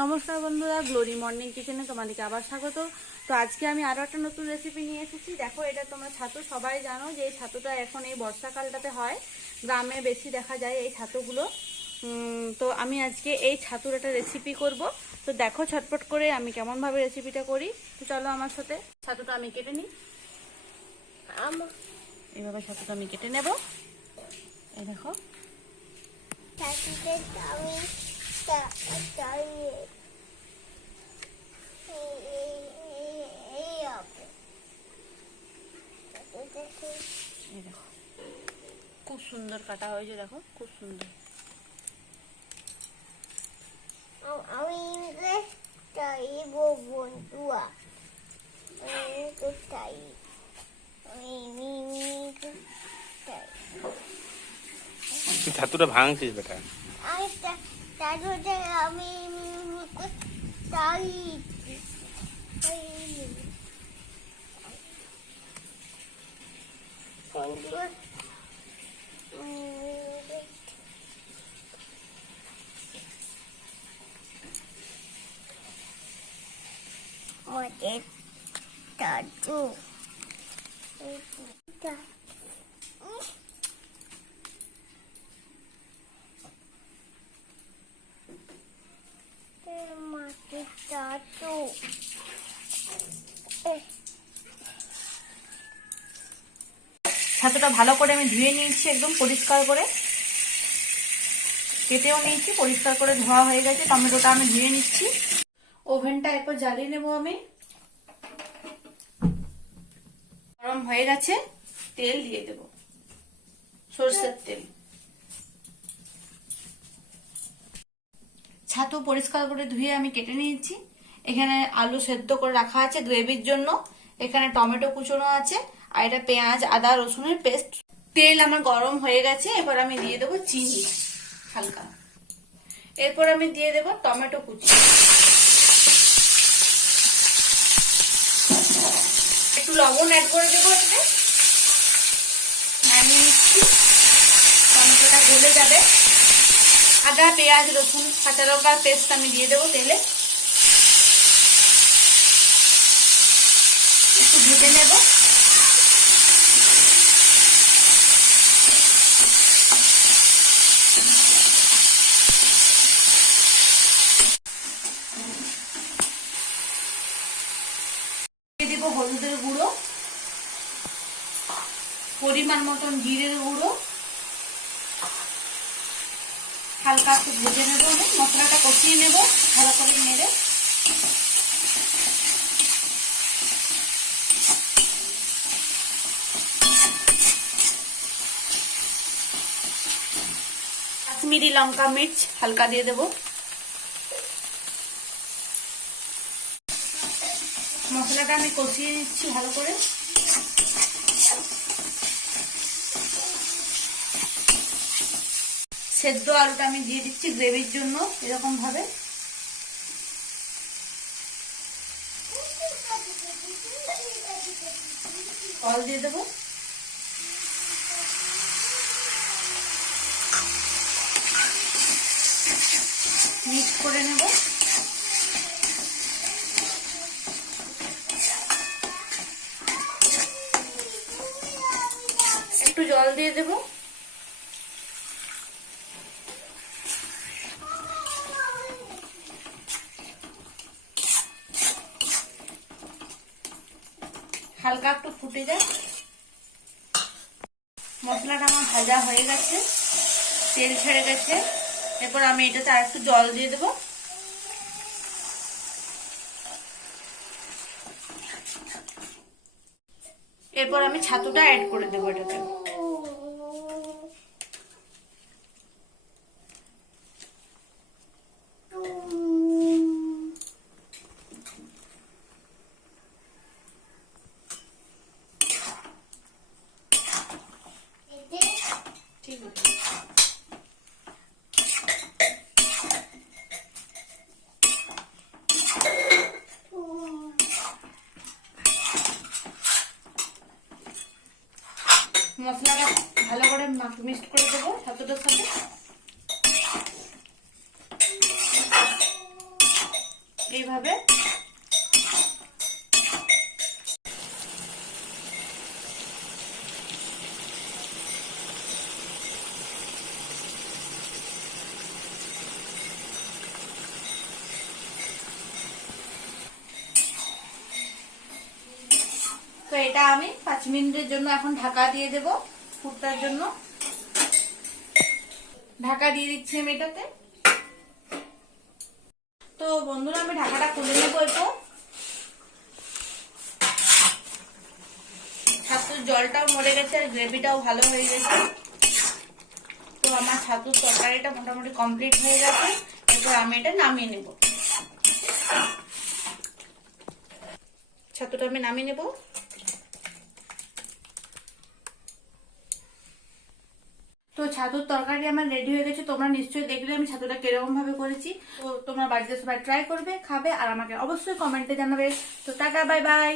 নমস্কার বন্ধুরা, glory morning কিচেনে তোমাদেরকে আবার স্বাগত। তো আজকে আমি আরও একটা নতুন রেসিপি নিয়ে এসেছি। দেখো, এটা তোমরা ছাতু সবাই জানো যে এই ছাতুটা এখন এই বর্ষাকালটাতে হয়, গ্রামে বেশি দেখা যায় এই ছাতুগুলো। তো আমি আজকে এই ছাতুর একটা রেসিপি করব। তো দেখো ছটপট করে আমি কেমনভাবে রেসিপিটা করি। তো চলো আমার সাথে। ছাতুটা আমি কেটে নিই। এইভাবে ছাতুটা আমি কেটে নেব। এই দেখো, খুব সুন্দর কাটা হয়েছে। দেখো, খুব সুন্দর। আমি বন্ধুয়া ছাতুটা ভাঙছিস বেটা। আমি তাই আমাদের দাদু মাটির দাদু ছাতুটা ভালো করে আমি ধুয়ে নিয়েছি, একদম পরিষ্কার করে কেটেও নিয়েছি। পরিষ্কার করে ধোয়া হয়ে গেছে। টমেটোটা আমি ধুয়ে নিচ্ছি। ওভেনটা একবার জ্বালিয়ে নেব আমি। গরম হয়ে গেছে, তেল দিয়ে দেব, সরষের তেল। ছাতু পরিষ্কার করে ধুয়ে আমি কেটে নিয়েছি। এখানে আলু সেদ্ধ করে রাখা আছে গ্রেভির জন্য। এখানে টমেটো কুচোনো আছে, আর এটা পেঁয়াজ আদা রসুনের পেস্ট। তেল আমার গরম হয়ে গেছে। এবার আমি দিয়ে দেবো চিনি হালকা। এরপর আমি দিয়ে দেবো টমেটো কুচি। একটু লবণ অ্যাড করে দেবো। এটাতে নামিয়ে নিচ্ছি। টমেটোটা গলে যাবে। আদা পেঁয়াজ রসুন কাঁচা লঙ্কার পেস্ট আমি দিয়ে দেবো তেলে। একটু ভেজে নেব। দিয়ে দেবো হলুদের গুঁড়ো, পরিমাণ মতন জিরের গুঁড়ো। হালকা একটু ভেজে নেব। মশলাটা কষিয়ে নেব ভালো করে নেড়ে। কাশ্মীরি লঙ্কা মির্চ হালকা দিয়ে দেব। মশলাটা আমি কষিয়ে নিচ্ছি ভালো করে। সেদ্ধ আলুটা আমি দিয়ে দিচ্ছি গ্রেভির জন্য, এরকম ভাবে। জল দিয়ে দেবো। মিক্স করে নেব। একটু জল দিয়ে দেব। হালকা একটু ফুটে যায়। মশলাটা আমার ভাজা হয়ে গেছে, তেল ছেড়ে গেছে। এরপর আমি এটাতে আর একটু জল দিয়ে দেবো। এরপর আমি ছাতুটা অ্যাড করে দেবো এটাতে। ঠিক আছে। মশলাটা হবে। তো এটা আমি 5 মিনিটের জন্য এখন ঢাকা দিয়ে দেব ফুটটার জন্য। ঢাকা দিয়ে দিচ্ছি আমি এটাতে। তো বন্ধুরা আমি ঢাকাটা খুলে নেবো একটু। ছাতুর জলটাও মরে গেছে আর গ্রেভিটাও ভালো হয়ে গেছে। তো আমার ছাতুর তরকারিটা মোটামুটি কমপ্লিট হয়ে গেছে। এরপর আমি এটা নামিয়ে নেব। ছাতুটা আমি নামিয়ে নেব। তো ছাতুর তরকারি আমার রেডি হয়ে গেছে। তোমরা নিশ্চয়ই দেখলে আমি ছাতুটা কিরকম ভাবে করেছি। তো তোমরা বাড়িতে সবাই ট্রাই করবে, খাবে আর আমাকে অবশ্যই কমেন্টে জানাবে। তো টাটা, বাই বাই।